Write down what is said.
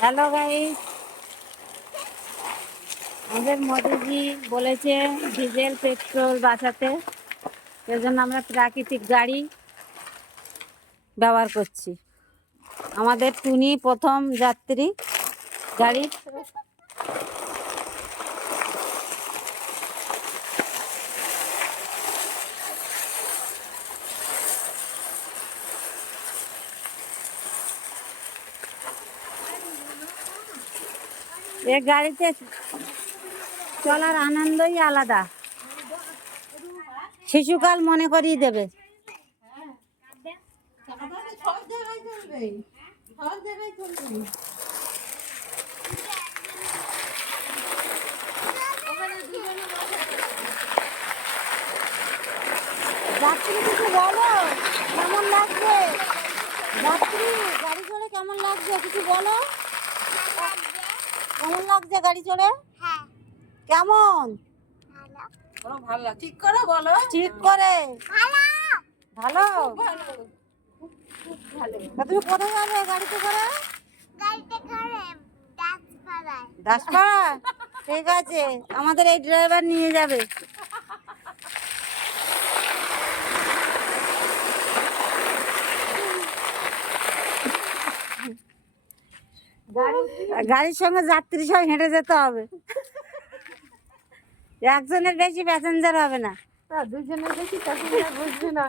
Hello guys, আমাদের মোদিজি বলেছে diesel petrol বাঁচাতে, সেজন্য আমরা প্রাকৃতিক গাড়ি ব্যবহার করছি। আমাদের টুনি প্রথম যাত্রী গাড়ি। এ গাড়িতে চলার আনন্দই আলাদা, শিশুকাল মনে করিয়ে দেবে। যাত্রী কিছু বলো, কেমন লাগছে? যাত্রী গাড়ি চড়ে কেমন লাগছে কিছু বলো। কেমন লাগছে গাড়ি চড়ে? কেমন? ভালো লাগে। ঠিক করে বলো। ঠিক করে ভালো। তা তুমি কোথায় যাবে গাড়িতে করে? দাসপাড়া। ঠিক আছে, আমাদের এই ড্রাইভার নিয়ে যাবে। গাড়ির সঙ্গে যাত্রী সব হেঁটে যেতে হবে, একজনের বেশি প্যাসেঞ্জার হবে না। দুজনের বেশি প্যাসেঞ্জার বসবে না।